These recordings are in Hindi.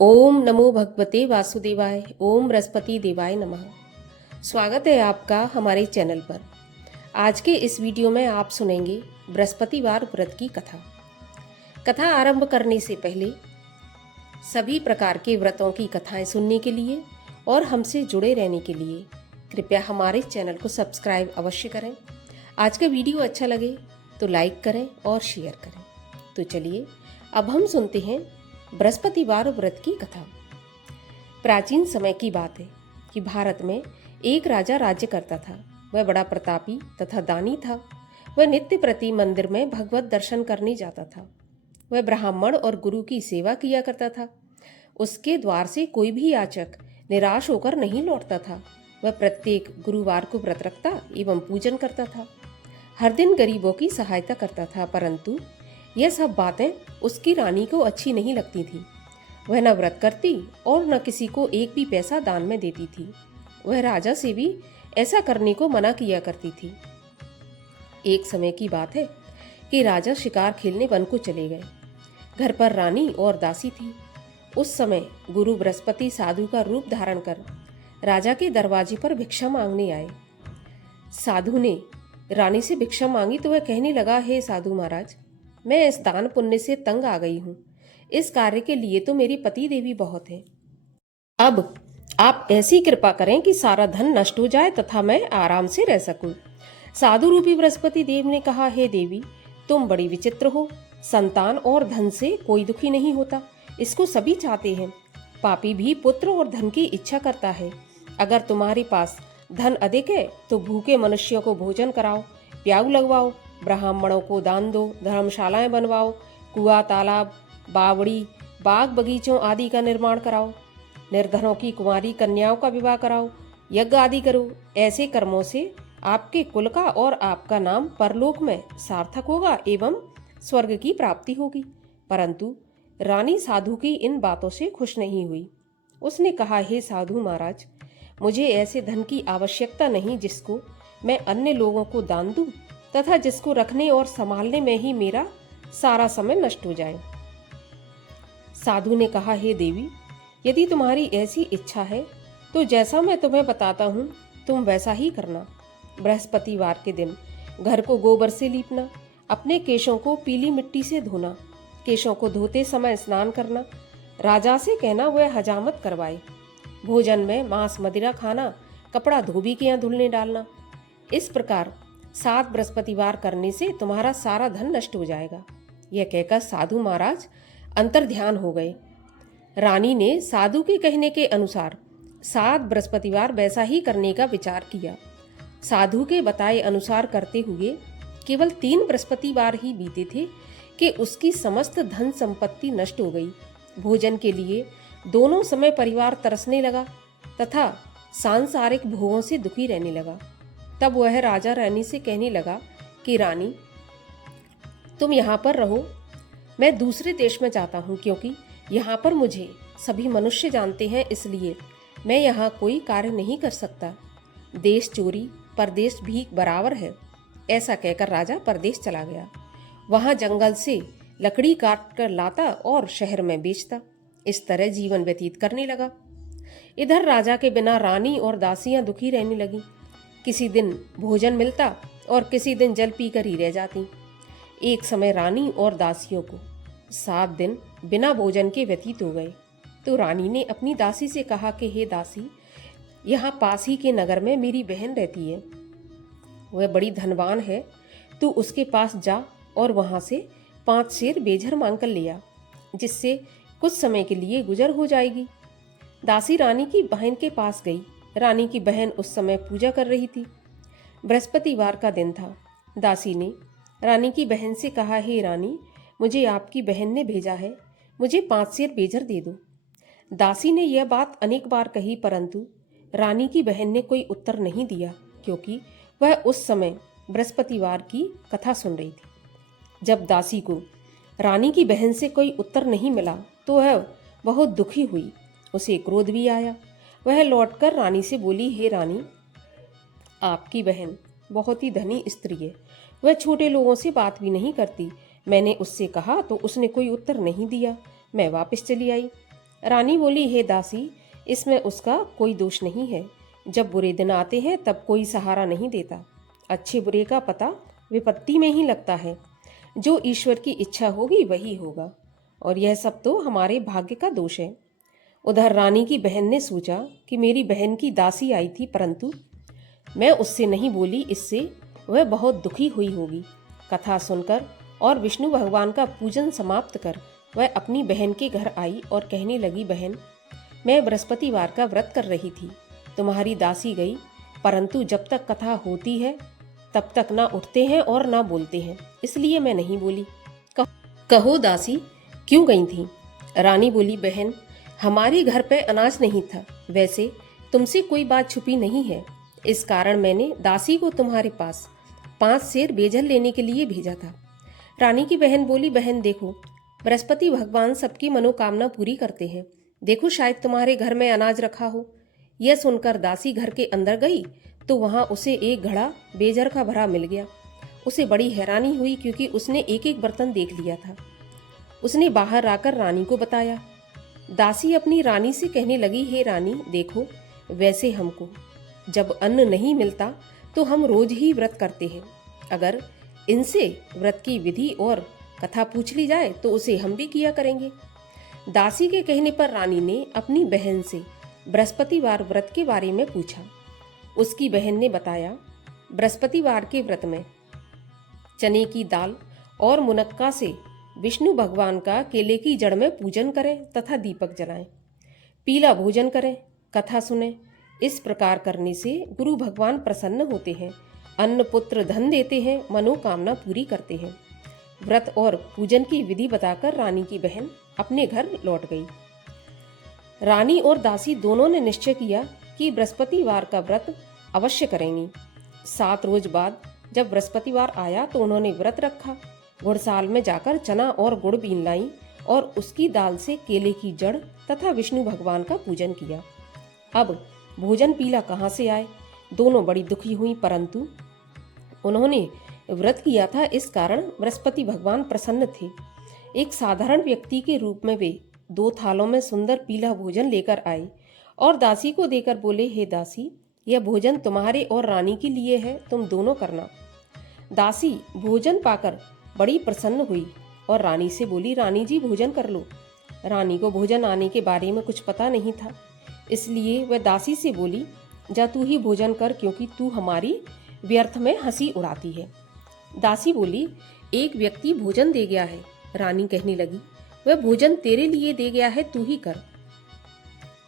ओम नमो भगवते वासुदेवाय। ओम बृहस्पति देवाय नमः। स्वागत है आपका हमारे चैनल पर। आज के इस वीडियो में आप सुनेंगे बृहस्पतिवार व्रत की कथा। कथा आरंभ करने से पहले सभी प्रकार के व्रतों की कथाएं सुनने के लिए और हमसे जुड़े रहने के लिए कृपया हमारे चैनल को सब्सक्राइब अवश्य करें। आज का वीडियो अच्छा लगे तो लाइक करें और शेयर करें। तो चलिए अब हम सुनते हैं बृहस्पतिवार व्रत की कथा। प्राचीन समय की बात है कि भारत में एक राजा राज्य करता था। वह बड़ा प्रतापी तथा दानी था। वह नित्य प्रति मंदिर में भगवत दर्शन करने जाता था। वह ब्राह्मण और गुरु की सेवा किया करता था। उसके द्वार से कोई भी याचक निराश होकर नहीं लौटता था। वह प्रत्येक गुरुवार को व्रत रखता एवं पूजन करता था। हर दिन गरीबों की सहायता करता था, परंतु यह सब बातें उसकी रानी को अच्छी नहीं लगती थी। वह न व्रत करती और न किसी को एक भी पैसा दान में देती थी। वह राजा से भी ऐसा करने को मना किया करती थी। एक समय की बात है कि राजा शिकार खेलने वन को चले गए। घर पर रानी और दासी थी। उस समय गुरु बृहस्पति साधु का रूप धारण कर राजा के दरवाजे पर भिक्षा मांगने आए। साधु ने रानी से भिक्षा मांगी तो वह कहने लगा, हे साधु महाराज, मैं इस दान पुण्य से तंग आ गई हूँ। इस कार्य के लिए तो मेरी पति देवी बहुत है। अब आप ऐसी कृपा करें कि सारा धन नष्ट हो जाए तथा मैं आराम से रह सकूं। साधु रूपी बृहस्पति देव ने कहा, हे देवी, तुम बड़ी विचित्र हो। संतान और धन से कोई दुखी नहीं होता, इसको सभी चाहते हैं। पापी भी पुत्र और धन की इच्छा करता है। अगर तुम्हारे पास धन अधिक है तो भूखे मनुष्यों को भोजन कराओ, प्याऊ लगवाओ, ब्राह्मणों को दान दो, धर्मशालाएं बनवाओ, कुआं, तालाब, बावड़ी, बाग बगीचों आदि का निर्माण कराओ, निर्धनों की कुंवारी कन्याओं का विवाह कराओ, यज्ञ आदि करो। ऐसे कर्मों से आपके कुल का और आपका नाम परलोक में सार्थक होगा एवं स्वर्ग की प्राप्ति होगी। परंतु रानी साधु की इन बातों से खुश नहीं हुई। उसने कहा, हे साधु महाराज, मुझे ऐसे धन की आवश्यकता नहीं जिसको मैं अन्य लोगों को दान दूं तथा जिसको रखने और संभालने में ही मेरा सारा समय नष्ट हो जाए। साधु ने कहा, हे देवी, यदि तुम्हारी ऐसी इच्छा है तो जैसा मैं तुम्हें बताता हूँ तुम वैसा ही करना। बृहस्पतिवार के दिन घर को गोबर से लीपना, अपने केशों को पीली मिट्टी से धोना, केशों को धोते समय स्नान करना, राजा से कहना वह हजामत करवाए, भोजन में मांस मदिरा खाना, कपड़ा धोबी के यहाँ धुलने डालना। इस प्रकार 7 बृहस्पतिवार करने से तुम्हारा सारा धन नष्ट हो जाएगा। यह कहकर साधु महाराज अंतर्ध्यान हो गए। रानी ने साधु के कहने के अनुसार 7 बृहस्पतिवार वैसा ही करने का विचार किया। साधु के बताए अनुसार करते हुए केवल 3 बृहस्पतिवार ही बीते थे कि उसकी समस्त धन संपत्ति नष्ट हो गई। भोजन के लिए दोनों समय परिवार तरसने लगा तथा सांसारिक भोगों से दुखी रहने लगा। तब वह राजा रानी से कहने लगा कि रानी, तुम यहाँ पर रहो, मैं दूसरे देश में जाता हूँ, क्योंकि यहाँ पर मुझे सभी मनुष्य जानते हैं, इसलिए मैं यहाँ कोई कार्य नहीं कर सकता। देश चोरी परदेश भीख बराबर है। ऐसा कहकर राजा परदेश चला गया। वहाँ जंगल से लकड़ी काट कर लाता और शहर में बेचता। इस तरह जीवन व्यतीत करने लगा। इधर राजा के बिना रानी और दासियां दुखी रहने लगी। किसी दिन भोजन मिलता और किसी दिन जल पीकर ही रह जाती। एक समय रानी और दासियों को 7 दिन बिना भोजन के व्यतीत हो गए। तो रानी ने अपनी दासी से कहा कि हे दासी, यहाँ पास ही के नगर में मेरी बहन रहती है, वह बड़ी धनवान है, तू उसके पास जा और वहाँ से 5 सेर बेझर मांग कर लिया, जिससे कुछ समय के लिए गुजर हो जाएगी। दासी रानी की बहन के पास गई। रानी की बहन उस समय पूजा कर रही थी। बृहस्पतिवार का दिन था। दासी ने रानी की बहन से कहा, हे रानी, मुझे आपकी बहन ने भेजा है, मुझे 5 सेर बेझर दे दो। दासी ने यह बात अनेक बार कही, परंतु रानी की बहन ने कोई उत्तर नहीं दिया, क्योंकि वह उस समय बृहस्पतिवार की कथा सुन रही थी। जब दासी को रानी की बहन से कोई उत्तर नहीं मिला तो वह बहुत दुखी हुई। उसे क्रोध भी आया। वह लौटकर रानी से बोली, हे रानी, आपकी बहन बहुत ही धनी स्त्री है, वह छोटे लोगों से बात भी नहीं करती। मैंने उससे कहा तो उसने कोई उत्तर नहीं दिया, मैं वापस चली आई। रानी बोली, हे दासी, इसमें उसका कोई दोष नहीं है। जब बुरे दिन आते हैं तब कोई सहारा नहीं देता। अच्छे बुरे का पता विपत्ति में ही लगता है। जो ईश्वर की इच्छा होगी वही होगा, और यह सब तो हमारे भाग्य का दोष है। उधर रानी की बहन ने सोचा कि मेरी बहन की दासी आई थी, परंतु मैं उससे नहीं बोली, इससे वह बहुत दुखी हुई होगी। कथा सुनकर और विष्णु भगवान का पूजन समाप्त कर वह अपनी बहन के घर आई और कहने लगी, बहन, मैं बृहस्पतिवार का व्रत कर रही थी। तुम्हारी दासी गई, परंतु जब तक कथा होती है तब तक ना उठते हैं और ना बोलते हैं, इसलिए मैं नहीं बोली। कहो दासी, क्यों गई थी? रानी बोली, बहन, हमारे घर पे अनाज नहीं था। वैसे तुमसे कोई बात छुपी नहीं है, इस कारण मैंने दासी को तुम्हारे पास 5 सेर बेजल लेने के लिए भेजा था। रानी की बहन बोली, बहन देखो, बृहस्पति भगवान सबकी मनोकामना पूरी करते हैं। देखो, शायद तुम्हारे घर में अनाज रखा हो। यह सुनकर दासी घर के अंदर गई तो वहां उसे एक घड़ा बेजर का भरा मिल गया। उसे बड़ी हैरानी हुई, क्योंकि उसने एक एक बर्तन देख लिया था। उसने बाहर आकर रानी को बताया। दासी अपनी रानी से कहने लगी, हे रानी देखो, वैसे हमको जब अन्न नहीं मिलता तो हम रोज ही व्रत करते हैं। अगर इनसे व्रत की विधि और कथा पूछ ली जाए तो उसे हम भी किया करेंगे। दासी के कहने पर रानी ने अपनी बहन से बृहस्पतिवार व्रत के बारे में पूछा। उसकी बहन ने बताया, बृहस्पतिवार के व्रत में चने की दाल और मुनक्का से विष्णु भगवान का केले की जड़ में पूजन करें तथा दीपक जलाएं, पीला भोजन करें, कथा सुनें। इस प्रकार करने से गुरु भगवान प्रसन्न होते हैं, अन्न पुत्र धन देते हैं, मनोकामना पूरी करते हैं। व्रत और पूजन की विधि बताकर रानी की बहन अपने घर लौट गई। रानी और दासी दोनों ने निश्चय किया कि बृहस्पतिवार का व्रत अवश्य करेंगी। 7 रोज बाद जब बृहस्पतिवार आया तो उन्होंने व्रत रखा। घुड़साल में जाकर चना और गुड़ बीन लाई और उसकी दाल से केले की जड़ तथा विष्णु भगवान का पूजन किया। अब भोजन पीला कहाँ से आए? दोनों बड़ी दुखी हुई, परंतु उन्होंने व्रत किया था, इस कारण बृहस्पति भगवान प्रसन्न थे। एक साधारण व्यक्ति के रूप में वे 2 थालों में सुंदर पीला भोजन लेकर आए और दासी को देकर बोले, हे दासी, यह भोजन तुम्हारे और रानी के लिए है, तुम दोनों करना। दासी भोजन पाकर बड़ी प्रसन्न हुई और रानी से बोली, रानी जी भोजन कर लो। रानी को भोजन आने के बारे में कुछ पता नहीं था, इसलिए वह दासी से बोली, जा तू ही भोजन कर, क्योंकि तू हमारी व्यर्थ में हंसी उड़ाती है। दासी बोली, एक व्यक्ति भोजन दे गया है। रानी कहने लगी, वह भोजन तेरे लिए दे गया है, तू ही कर।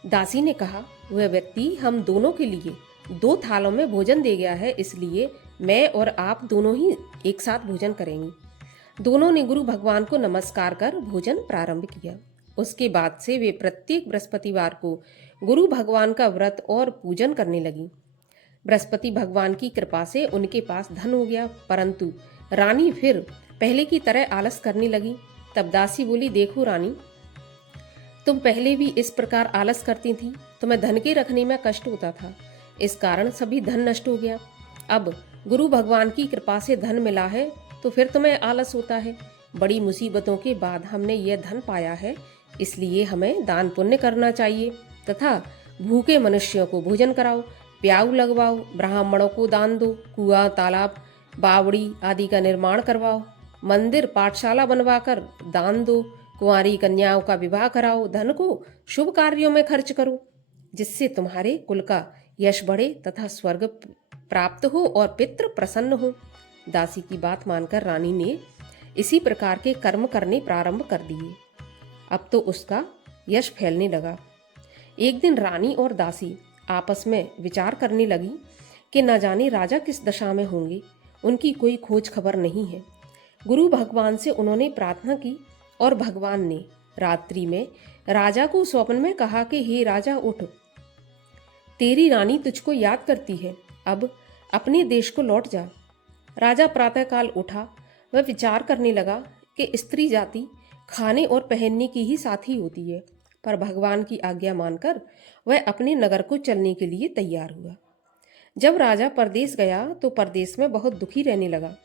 दासी ने कहा, वह व्यक्ति हम दोनों के लिए 2 थालों में भोजन दे गया है, इसलिए मैं और आप दोनों ही एक साथ भोजन करेंगे। दोनों ने गुरु भगवान को नमस्कार कर भोजन प्रारंभ किया। उसके बाद से वे प्रत्येक बृहस्पतिवार को गुरु भगवान का व्रत और पूजन करने लगी। बृहस्पति भगवान की कृपा से उनके पास धन हो गया, परंतु रानी फिर पहले की तरह आलस करने लगी। तब दासी बोली, देखो रानी, तुम पहले भी इस प्रकार आलस करती थी, तुम्हें धन के रखने में कष्ट होता था, इस कारण सभी धन नष्ट हो गया। अब गुरु भगवान की कृपा से धन मिला है तो फिर तुम्हें आलस होता है। बड़ी मुसीबतों के बाद हमने यह धन पाया है, इसलिए हमें दान पुण्य करना चाहिए तथा भूखे मनुष्यों को भोजन कराओ, प्याऊ लगवाओ, ब्राह्मणों को दान दो, कुआं, तालाब, बावड़ी आदि का निर्माण करवाओ, मंदिर, पाठशाला बनवाकर दान दो, कुंवारी कन्याओं का विवाह कराओ, धन को शुभ कार्यों में खर्च करो, जिससे तुम्हारे कुल का यश बढ़े तथा स्वर्ग प्राप्त हो और पितृ प्रसन्न हो। दासी की बात मानकर रानी ने इसी प्रकार के कर्म करने प्रारंभ कर दिए। अब तो उसका यश फैलने लगा। एक दिन रानी और दासी आपस में विचार करने लगी कि न जाने राजा किस दशा में होंगे, उनकी कोई खोज खबर नहीं है। गुरु भगवान से उन्होंने प्रार्थना की और भगवान ने रात्रि में राजा को स्वप्न में कहा कि हे राजा, उठ, तेरी रानी तुझको याद करती है, अब अपने देश को लौट जा। राजा प्रातःकाल उठा। वह विचार करने लगा कि स्त्री जाति खाने और पहनने की ही साथी होती है, पर भगवान की आज्ञा मानकर वह अपने नगर को चलने के लिए तैयार हुआ। जब राजा परदेश गया तो परदेश में बहुत दुखी रहने लगा।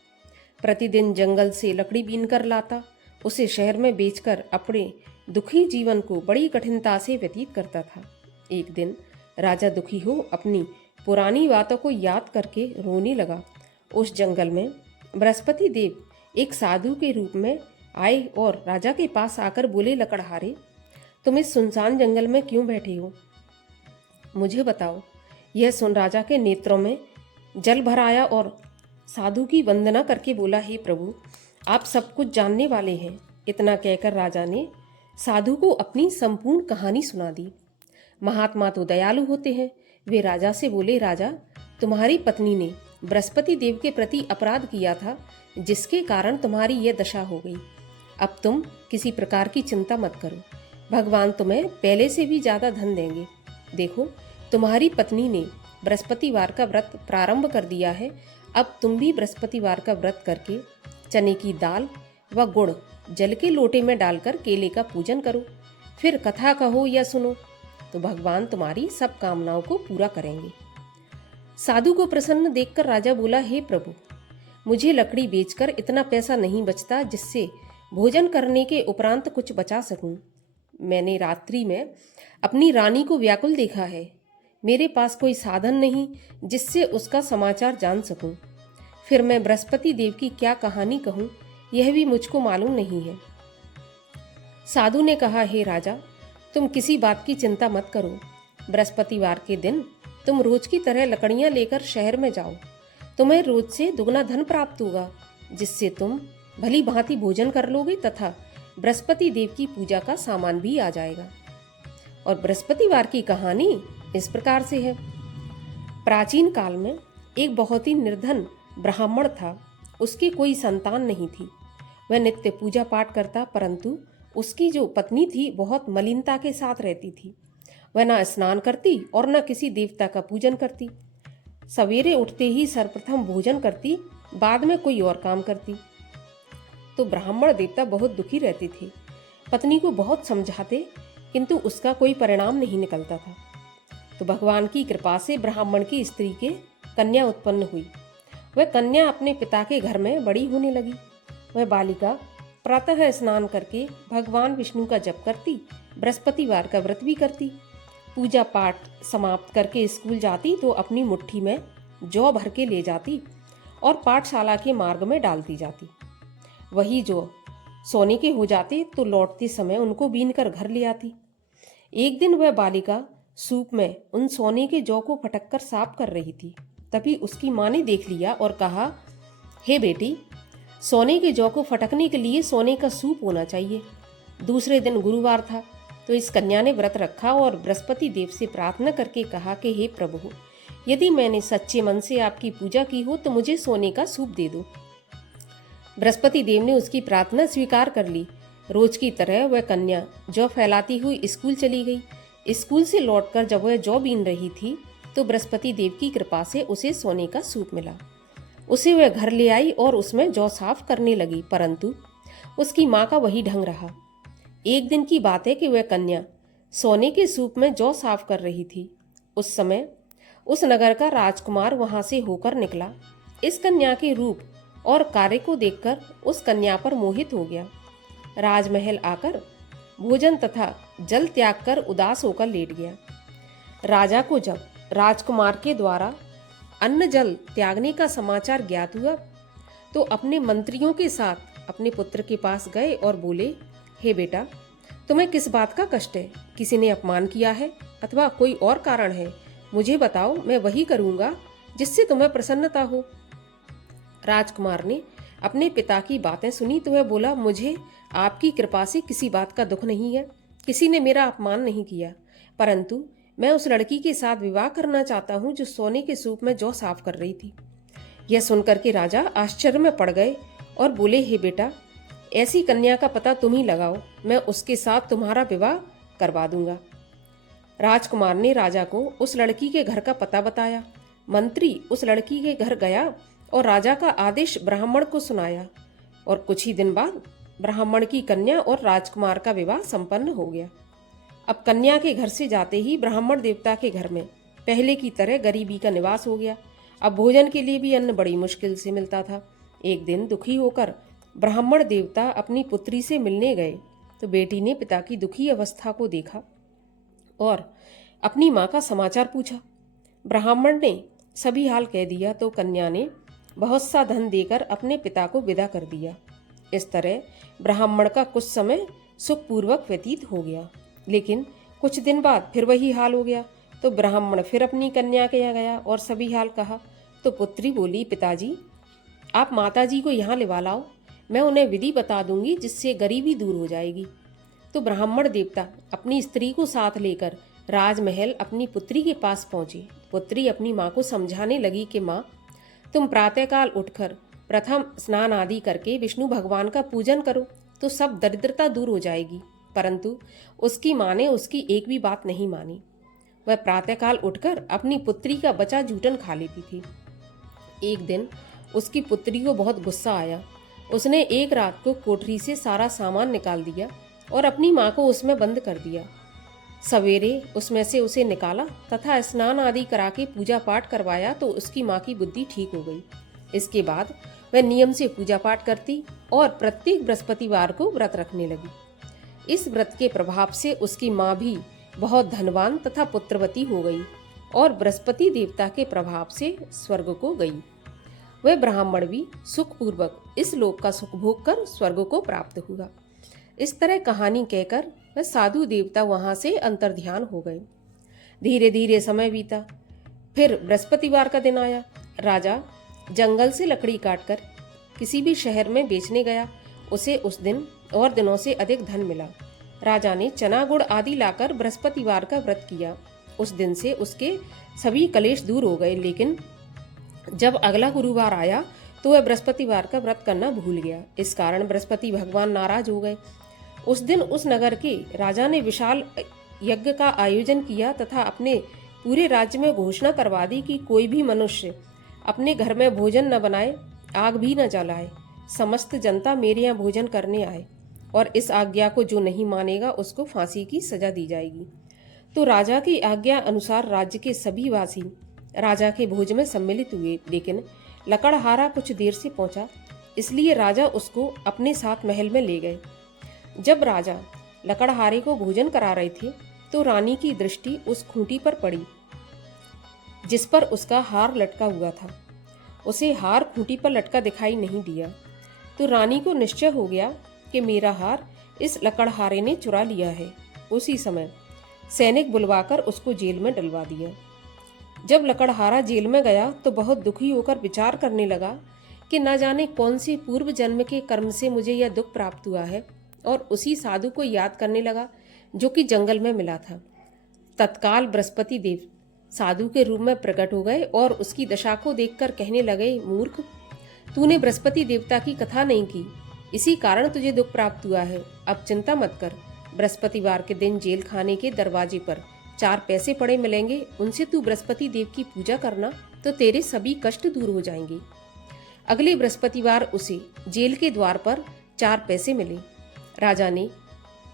प्रतिदिन जंगल से लकड़ी बीन कर लाता, उसे शहर में बेचकर अपने दुखी जीवन को बड़ी कठिनता से व्यतीत करता था। एक दिन राजा दुखी हो अपनी पुरानी बातों को याद करके रोने लगा। उस जंगल में बृहस्पति देव एक साधु के रूप में आए और राजा के पास आकर बोले, लकड़हारे, तुम इस सुनसान जंगल में क्यों बैठे हो? मुझे बताओ। यह सुन राजा के नेत्रों में जल भर आया और साधु की वंदना करके बोला, हे प्रभु, आप सब कुछ जानने वाले हैं। इतना कहकर राजा ने साधु को अपनी संपूर्ण कहानी सुना दी। महात्मा तो दयालु होते हैं। वे राजा से बोले, राजा, तुम्हारी पत्नी ने बृहस्पति देव के प्रति अपराध किया था, जिसके कारण तुम्हारी यह दशा हो गई। अब तुम किसी प्रकार की चिंता मत करो, भगवान तुम्हें पहले से भी ज्यादा धन देंगे। देखो, तुम्हारी पत्नी ने बृहस्पतिवार का व्रत प्रारंभ कर दिया है। अब तुम भी बृहस्पतिवार का व्रत करके चने की दाल व गुड़ जल के लोटे में डालकर केले का पूजन करो। फिर कथा कहो या सुनो, तो भगवान तुम्हारी सब कामनाओं को पूरा करेंगे। साधु को प्रसन्न देखकर राजा बोला, हे प्रभु, मुझे लकड़ी बेचकर इतना पैसा नहीं बचता जिससे भोजन करने के उपरांत कुछ बचा सकूं। मैंने रात्रि में अपनी रानी को व्याकुल देखा है। मेरे पास कोई साधन नहीं जिससे उसका समाचार जान सकूं। फिर मैं बृहस्पति देव की क्या कहानी कहूं, यह भी मुझको मालूम नहीं है। साधु ने कहा, हे राजा, तुम किसी बात की चिंता मत करो। बृहस्पतिवार के दिन तुम रोज की तरह लकड़ियां लेकर शहर में जाओ। तुम्हें रोज से दुगना धन प्राप्त होगा, जिससे तुम भली भांति भोजन कर लोगे तथा बृहस्पति देव की पूजा का सामान भी आ जाएगा। और बृहस्पतिवार की कहानी इस प्रकार से है। प्राचीन काल में एक बहुत ही निर्धन ब्राह्मण था। उसकी कोई संतान नहीं थी। वह नित्य पूजा पाठ करता, परंतु उसकी जो पत्नी थी बहुत मलिनता के साथ रहती थी। वह न स्नान करती और न किसी देवता का पूजन करती। सवेरे उठते ही सर्वप्रथम भोजन करती, बाद में कोई और काम करती। तो ब्राह्मण देवता बहुत दुखी रहते थे। पत्नी को बहुत समझाते, किंतु उसका कोई परिणाम नहीं निकलता था। तो भगवान की कृपा से ब्राह्मण की स्त्री के कन्या उत्पन्न हुई। वह कन्या अपने पिता के घर में बड़ी होने लगी। वह बालिका प्रातः स्नान करके भगवान विष्णु का जप करती, बृहस्पतिवार का व्रत भी करती। पूजा पाठ समाप्त करके स्कूल जाती तो अपनी मुट्ठी में जौ भर के ले जाती और पाठशाला के मार्ग में डालती जाती। वही जौ सोने के हो जाते तो लौटते समय उनको बीन कर घर ले आती। एक दिन वह बालिका सूप में उन सोने के जौ को फटक कर साफ कर रही थी। तभी उसकी माँ ने देख लिया और कहा, हे बेटी, सोने के जौ को फटकने के लिए सोने का सूप होना चाहिए। दूसरे दिन गुरुवार था, तो इस कन्या ने व्रत रखा और बृहस्पति देव से प्रार्थना करके कहा कि हे प्रभु, यदि मैंने सच्चे मन से आपकी पूजा की हो तो मुझे सोने का सूप दे दो। बृहस्पति देव ने उसकी प्रार्थना स्वीकार कर ली। रोज की तरह वह कन्या जौ फैलाती हुई स्कूल चली गई। स्कूल से लौटकर जब वह जौ बीन रही थी तो बृहस्पति देव की कृपा से उसे सोने का सूप मिला। उसे वह घर ले आई और उसमें जौ साफ करने लगी, परंतु उसकी माँ का वही ढंग रहा। एक दिन की बात है कि वह कन्या सोने के सूप में जौ साफ कर रही थी। उस समय उस नगर का राजकुमार वहां से होकर निकला। इस कन्या के रूप और कार्य को देखकर उस कन्या पर मोहित हो गया। राजमहल आकर भोजन तथा जल त्याग कर उदास होकर लेट गया। राजा को जब राजकुमार के द्वारा अन्न जल त्यागने का समाचार ज्ञात हुआ तो अपने मंत्रियों के साथ अपने पुत्र के पास गए और बोले, हे बेटा, तुम्हें किस बात का कष्ट है? किसी ने अपमान किया है अथवा कोई और कारण है? मुझे बताओ, मैं वही करूंगा जिससे तुम्हें प्रसन्नता हो। राजकुमार ने अपने पिता की बातें सुनी तो वह बोला, मुझे आपकी कृपा से किसी बात का दुख नहीं है। किसी ने मेरा अपमान नहीं किया, परंतु मैं उस लड़की के साथ विवाह करना चाहता हूँ जो सोने के सूप में जौ साफ कर रही थी। यह सुनकर के राजा आश्चर्य में पड़ गए और बोले, हे बेटा, ऐसी कन्या का पता तुम ही लगाओ, मैं उसके साथ तुम्हारा विवाह करवा दूंगा। राजकुमार ने राजा को उस लड़की के घर का पता बताया। मंत्री उस लड़की के घर गया और राजा का आदेश ब्राह्मण को सुनाया और कुछ ही दिन बाद ब्राह्मण की कन्या और राजकुमार का विवाह संपन्न हो गया। अब कन्या के घर से जाते ही ब्राह्मण देवता के घर में पहले की तरह गरीबी का निवास हो गया। अब भोजन के लिए भी अन्न बड़ी मुश्किल से मिलता था। एक दिन दुखी होकर ब्राह्मण देवता अपनी पुत्री से मिलने गए तो बेटी ने पिता की दुखी अवस्था को देखा और अपनी माँ का समाचार पूछा। ब्राह्मण ने सभी हाल कह दिया तो कन्या ने बहुत सा धन देकर अपने पिता को विदा कर दिया। इस तरह ब्राह्मण का कुछ समय सुखपूर्वक व्यतीत हो गया, लेकिन कुछ दिन बाद फिर वही हाल हो गया। तो ब्राह्मण फिर अपनी कन्या के यहाँ गया और सभी हाल कहा। तो पुत्री बोली, पिताजी आप माताजी को यहाँ लिवा लाओ, मैं उन्हें विधि बता दूंगी जिससे गरीबी दूर हो जाएगी। तो ब्राह्मण देवता अपनी स्त्री को साथ लेकर राजमहल अपनी पुत्री के पास पहुंचे। पुत्री अपनी माँ को समझाने लगी कि माँ, तुम प्रातःकाल उठकर प्रथम स्नान आदि करके विष्णु भगवान का पूजन करो तो सब दरिद्रता दूर हो जाएगी। परंतु उसकी माँ ने उसकी एक भी बात नहीं मानी। वह प्रातःकाल उठकर अपनी पुत्री का बचा जूठन खा लेती थी। एक दिन उसकी पुत्री को बहुत गुस्सा आया। उसने एक रात को कोठरी से सारा सामान निकाल दिया और अपनी माँ को उसमें बंद कर दिया। सवेरे उसमें से उसे निकाला तथा स्नान आदि करा के पूजा पाठ करवाया तो उसकी माँ की बुद्धि ठीक हो गई। इसके बाद वह नियम से पूजा पाठ करती और प्रत्येक बृहस्पतिवार को व्रत रखने लगी। इस व्रत के प्रभाव से उसकी माँ भी बहुत धनवान तथा पुत्रवती हो गई और बृहस्पति देवता के प्रभाव से स्वर्ग को गई। वह ब्राह्मण भी सुखपूर्वक इस लोक का सुख भोग कर स्वर्ग को प्राप्त हुआ। इस तरह कहानी कहकर वह साधु देवता वहां से अंतर्ध्यान हो गए। धीरे धीरे समय बीता। फिर बृहस्पतिवार का दिन आया। राजा जंगल से लकड़ी काटकर किसी भी शहर में बेचने गया। उसे उस दिन और दिनों से अधिक धन मिला। राजा ने चना गुड़ आदि लाकर बृहस्पतिवार का व्रत किया। उस दिन से उसके सभी कलेश दूर हो गए, लेकिन जब अगला गुरुवार आया तो वह बृहस्पतिवार का व्रत करना भूल गया। इस कारण बृहस्पति भगवान नाराज हो गए। उस दिन उस नगर के राजा ने विशाल यज्ञ का आयोजन किया तथा अपने पूरे राज्य में घोषणा करवा दी कि कोई भी मनुष्य अपने घर में भोजन न बनाए, आग भी न जलाए। समस्त जनता मेरे यहाँ भोजन करने आए और इस आज्ञा को जो नहीं मानेगा उसको फांसी की सजा दी जाएगी। तो राजा की आज्ञा अनुसार राज्य के सभी वासी राजा के भोज में सम्मिलित हुए, लेकिन लकड़हारा कुछ देर से पहुंचा, इसलिए राजा उसको अपने साथ महल में ले गए। जब राजा लकड़हारे को भोजन करा रहे थे तो रानी की दृष्टि उस खूंटी पर पड़ी जिस पर उसका हार लटका हुआ था। उसे हार खूंटी पर लटका दिखाई नहीं दिया। तो रानी को निश्चय हो गया कि मेरा हार इस लकड़हारे ने चुरा लिया है। उसी समय सैनिक बुलवाकर उसको जेल में डलवा दिया। जब लकड़हारा जेल में गया तो बहुत दुखी होकर विचार करने लगा कि न जाने कौन से पूर्व जन्म के कर्म से मुझे यह दुख प्राप्त हुआ है, और उसी साधु को याद करने लगा जो कि जंगल में मिला था। तत्काल बृहस्पति देव साधु के रूप में प्रकट हो गए और उसकी दशा को देखकर कहने लगे, मूर्ख, तूने बृहस्पति देवता की कथा नहीं की, इसी कारण तुझे दुख प्राप्त हुआ है। अब चिंता मत कर, बृहस्पतिवार के दिन जेल खाने के दरवाजे पर 4 पैसे पड़े मिलेंगे, उनसे तू बृहस्पति देव की पूजा करना तो तेरे सभी कष्ट दूर हो जाएंगे। अगले बृहस्पतिवार उसे जेल के द्वार पर 4 पैसे मिले। राजा ने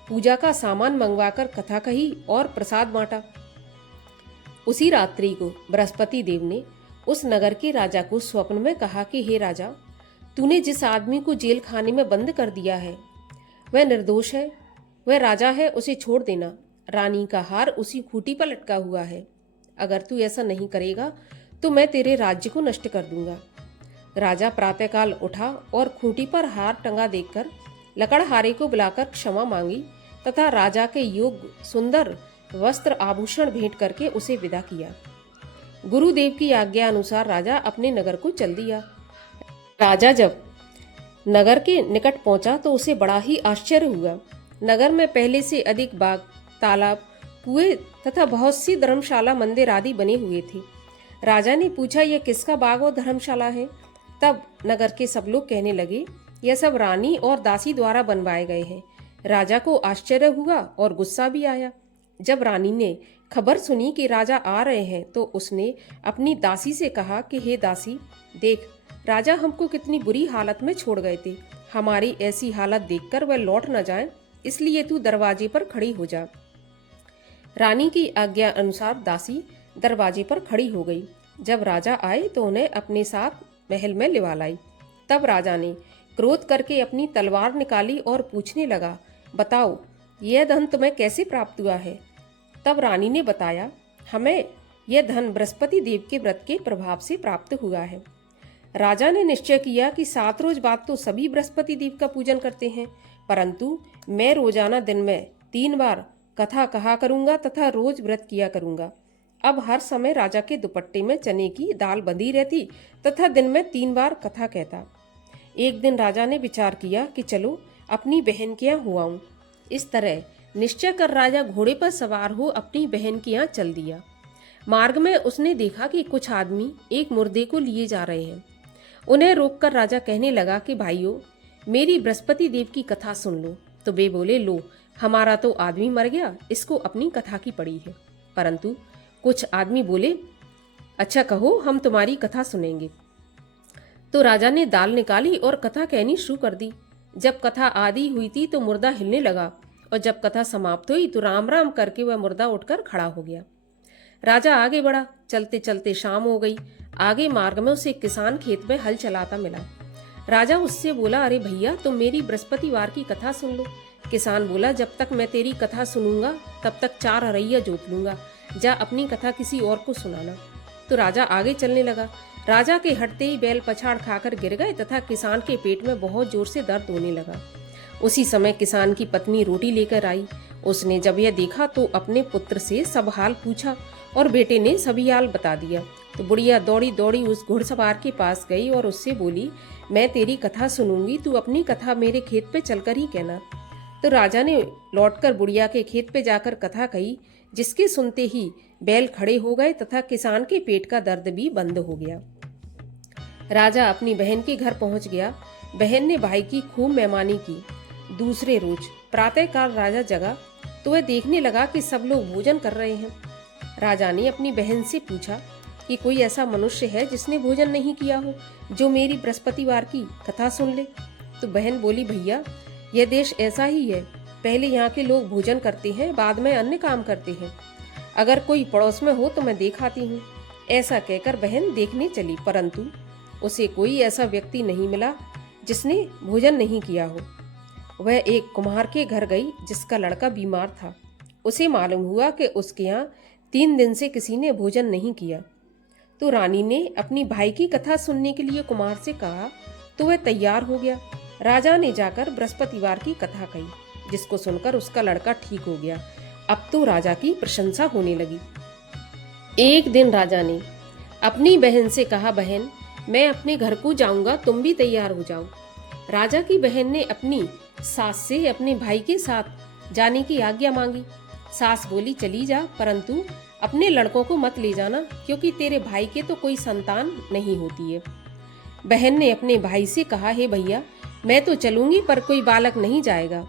पूजा का सामान मंगवाकर कथा कही और प्रसाद बांटा। उसी रात्रि को बृहस्पति देव ने उस नगर के राजा को स्वप्न में कहा कि हे राजा, तूने जिस आदमी को जेल खाने में बंद कर दिया है वह निर्दोष है, वह राजा है, उसे छोड़ देना। रानी का हार उसी खूंटी पर लटका हुआ है। अगर तू ऐसा नहीं करेगा तो मैं तेरे राज्य को नष्ट कर दूंगा। राजा प्रातःकाल उठा और खूंटी पर हार टंगा देखकर लकड़हारे को बुलाकर क्षमा मांगी तथा राजा के योग्य सुंदर वस्त्र आभूषण भेंट करके उसे विदा किया। गुरुदेव की आज्ञा अनुसार राजा अपने नगर को चल दिया। राजा जब नगर के निकट पहुंचा तो उसे बड़ा ही आश्चर्य हुआ। नगर में पहले से अधिक बाग, तालाब, कुएं तथा बहुत सी धर्मशाला, मंदिर आदि बने हुए थे। राजा ने पूछा, यह किसका बाग और धर्मशाला है? तब नगर के सब लोग कहने लगे, यह सब रानी और दासी द्वारा बनवाए गए हैं। राजा को आश्चर्य हुआ और गुस्सा भी आया। जब रानी ने खबर सुनी कि राजा आ रहे हैं तो उसने अपनी दासी से कहा कि हे दासी, देख, राजा हमको कितनी बुरी हालत में छोड़ गए थे। हमारी ऐसी हालत देखकर वह लौट न जाए, इसलिए तू दरवाजे पर खड़ी हो जा। रानी की आज्ञा अनुसार दासी दरवाजे पर खड़ी हो गई। जब राजा आए तो उन्हें अपने साथ महल में लिवा लाई। तब राजा ने क्रोध करके अपनी तलवार निकाली और पूछने लगा बताओ यह धन तुम्हें कैसे प्राप्त हुआ है। तब रानी ने बताया, हमें यह धन बृहस्पति देव के व्रत के प्रभाव से प्राप्त हुआ है। राजा ने निश्चय किया कि 7 रोज बाद तो सभी बृहस्पति देव का पूजन करते हैं, परंतु मैं रोजाना दिन में 3 बार कथा कहा करूंगा तथा रोज व्रत किया करूंगा। अब हर समय राजा के दुपट्टे में चने की दाल बंधी रहती तथा दिन में 3 बार कथा कहता। एक दिन राजा ने विचार किया कि चलो अपनी बहन के यहाँ हो आऊं। इस तरह निश्चय कर राजा घोड़े पर सवार हो अपनी बहन के यहाँ चल दिया। मार्ग में उसने देखा कि कुछ आदमी एक मुर्दे को लिए जा रहे हैं। उन्हें रोककर राजा कहने लगा कि भाइयों, मेरी बृहस्पति देव की कथा सुन लो। तो वे बोले, लो, हमारा तो आदमी मर गया, इसको अपनी कथा की पड़ी है। परंतु कुछ आदमी बोले, अच्छा कहो, हम तुम्हारी कथा सुनेंगे। तो राजा ने दाल निकाली और कथा कहनी शुरू कर दी। जब कथा आधी हुई थी तो मुर्दा हिलने लगा और जब कथा समाप्त हुई तो राम राम करके वह मुर्दा उठकर खड़ा हो गया। राजा आगे बढ़ा। चलते चलते शाम हो गई। आगे मार्ग में उसे एक किसान खेत में हल चलाता मिला। राजा उससे बोला, अरे भैया, तुम मेरी बृहस्पतिवार की कथा सुन लो। किसान बोला, जब तक मैं तेरी कथा सुनूंगा तब तक 4 हरैया जोत लूंगा। जा अपनी कथा किसी और को सुनाना। तो राजा आगे चलने लगा। राजा के हटते ही बैल पछाड़ खाकर गिर गए तथा किसान के पेट में बहुत जोर से दर्द होने लगा। उसी समय किसान की पत्नी रोटी लेकर आई। उसने जब यह देखा तो अपने पुत्र से सब हाल पूछा और बेटे ने सभी हाल बता दिया। तो बुढ़िया दौड़ी दौड़ी उस घुड़सवार के पास गई और उससे बोली, मैं तेरी कथा सुनूंगी, तू अपनी कथा मेरे खेत पे चलकर ही कहना। तो राजा ने लौटकर बुढ़िया के खेत पे जाकर कथा कही, जिसके सुनते ही बैल खड़े हो गए तथा किसान के पेट का दर्द भी बंद हो गया। राजा अपनी बहन के घर पहुंच गया। बहन ने भाई की खूब मेहमानी की। दूसरे रोज प्रातःकाल राजा जगा तो वह देखने लगा कि सब लोग भोजन कर रहे हैं। राजा ने अपनी बहन से पूछा कि कोई ऐसा मनुष्य है जिसने भोजन नहीं किया हो, जो मेरी बृहस्पतिवार की कथा सुन ले। तो बहन बोली, भैया, यह देश ऐसा ही है। पहले यहाँ के लोग भोजन करते हैं, बाद में अन्य काम करते हैं। अगर कोई पड़ोस में हो तो मैं देखाती हूँ। ऐसा कहकर बहन देखने चली, परंतु उसे कोई ऐसा व्यक्ति नहीं मिला जिसने भोजन नहीं किया हो। वह एक कुम्हार के घर गई जिसका लड़का बीमार था। उसे मालूम हुआ कि उसके यहाँ 3 दिन से किसी ने भोजन नहीं किया। तो रानी ने अपनी भाई की कथा सुनने के लिए कुम्हार से कहा तो वह तैयार हो गया। राजा ने जाकर बृहस्पतिवार की कथा कही, जिसको सुनकर उसका लड़का ठीक हो गया। अब तो राजा की प्रशंसा होने लगी। एक दिन राजा ने अपनी बहन से कहा, बहन, मैं अपने घर को जाऊंगा, तुम भी तैयार हो जाओ। राजा की बहन ने अपनी सास से अपने भाई के साथ जाने की आज्ञा मांगी। सास बोली, चली जा, परंतु अपने लड़कों को मत ले जाना, क्योंकि तेरे भाई के तो कोई संतान नहीं होती है। बहन ने अपने भाई से कहा, हे भैया, मैं तो चलूंगी पर कोई बालक नहीं जाएगा।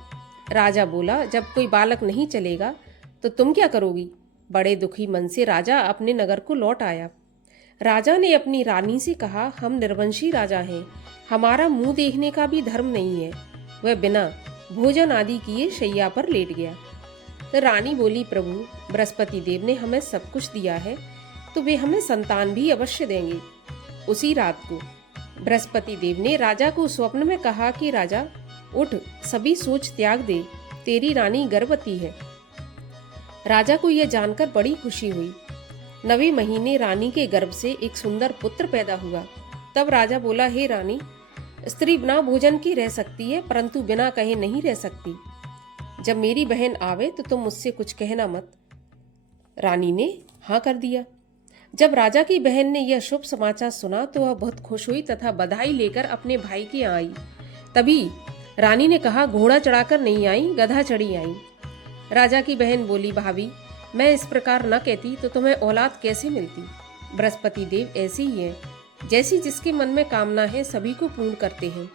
राजा बोला, जब कोई बालक नहीं चलेगा तो तुम क्या करोगी। बड़े दुखी मन से राजा अपने नगर को लौट आया। राजा ने अपनी रानी से कहा, हम निर्वंशी राजा हैं, हमारा मुंह देखने का भी धर्म नहीं है। वह बिना भोजन आदि किए शैया पर लेट गया। तो रानी बोली, प्रभु, बृहस्पति देव ने हमें सब कुछ दिया है, तो वे हमें संतान भी अवश्य देंगे। उसी रात को बृहस्पति देव ने राजा को स्वप्न में कहा कि राजा, उठ, सभी सोच त्याग दे, तेरी रानी गर्भवती है। राजा को यह जानकर बड़ी खुशी हुई। 9वें महीने रानी के गर्भ से एक सुंदर पुत्र पैदा हुआ। तब राजा बोला, हे रानी, स्त्री बिना भोजन की रह सकती है, परंतु बिना कहे नहीं रह सकती। जब मेरी बहन आवे तो तुम मुझसे कुछ कहना मत। रानी ने हाँ कर दिया। जब राजा की बहन ने यह शुभ समाचार सुना तो वह बहुत खुश हुई तथा बधाई लेकर अपने भाई के यहाँ आई। तभी रानी ने कहा, घोड़ा चढ़ाकर नहीं आई, गधा चढ़ी आई। राजा की बहन बोली, भाभी, मैं इस प्रकार न कहती तो तुम्हें औलाद कैसे मिलती। बृहस्पति देव ऐसे ही है, जैसी जिसके मन में कामना है सभी को पूर्ण करते हैं।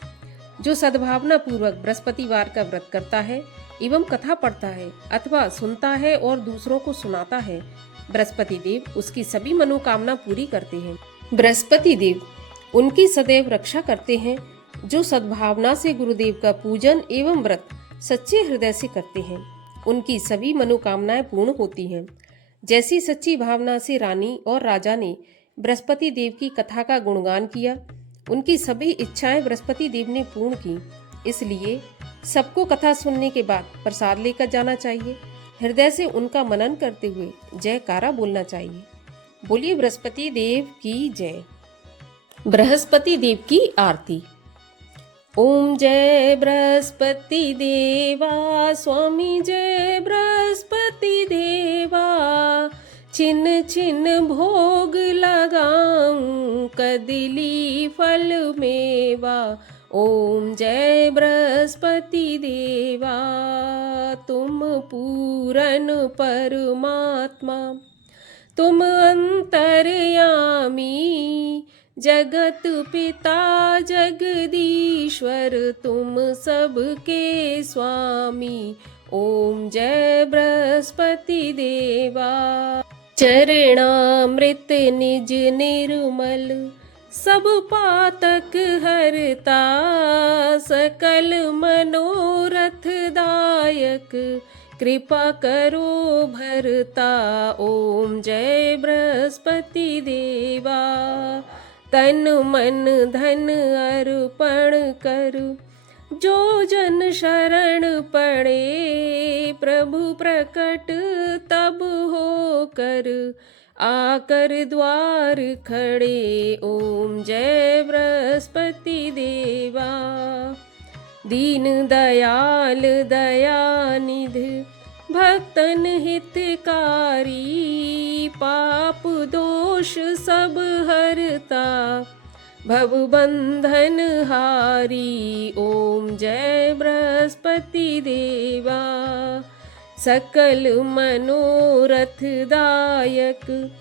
जो सद्भावना पूर्वक बृहस्पतिवार का व्रत करता है एवं कथा पढ़ता है अथवा सुनता है और दूसरों को सुनाता है, बृहस्पति देव उसकी सभी मनोकामना पूरी करते हैं। बृहस्पति देव उनकी सदैव रक्षा करते हैं जो सद्भावना से गुरुदेव का पूजन एवं व्रत सच्चे हृदय से करते हैं। उनकी सभी मनोकामनाएं पूर्ण होती हैं। जैसी सच्ची भावना से रानी और राजा ने बृहस्पति देव की कथा का गुणगान किया, उनकी सभी इच्छाएं बृहस्पति देव ने पूर्ण की। इसलिए सबको कथा सुनने के बाद प्रसाद लेकर जाना चाहिए। हृदय से उनका मनन करते हुए जयकारा बोलना चाहिए। बोलिए बृहस्पति देव की जय। बृहस्पति देव की आरती। ओम जय बृहस्पति देवा, स्वामी जय बृहस्पति देवा। छिन छिन भोग लगाऊं, कदली फल मेवा। ओम जय बृहस्पति देवा, तुम पूरन परमात्मा, तुम अंतर्यामी। जगत पिता जगदीश्वर, तुम सबके स्वामी। ओम जय बृहस्पति देवा। चरणामृत निज निर्मल, सब पातक हरता। सकल मनोरथ दायक, कृपा करो भरता। ओम जय बृहस्पति देवा। तन मन धन अर्पण कर, जो जन शरण पड़े। प्रभु प्रकट तब होकर, आकर द्वार खड़े। ओम जय बृहस्पति देवा। दीन दयाल दयानिधि, भक्तन हितकारी। पाप दोष सब हरता, भव बंधन हारी। ओम जय बृहस्पति देवा। सकल मनोरथ दायक,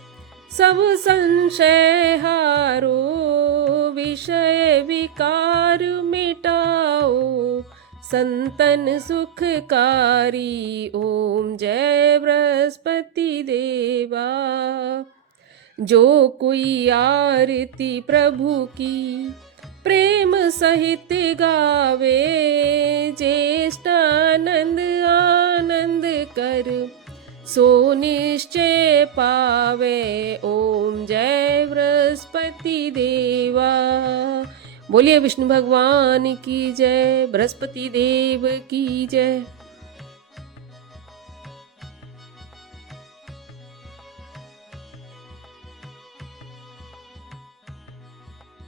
सब संशय हारो। विषय विकार मिटाओ, संतन सुखकारी। ओम जय बृहस्पति देवा। जो कोई आरती प्रभु की, प्रेम सहित गावे। ज्येष्ठ आनंद आनंद कर, सो निश्चय पावे। ओम जय बृहस्पति देवा। बोलिए विष्णु भगवान की जय, बृहस्पति देव की जय।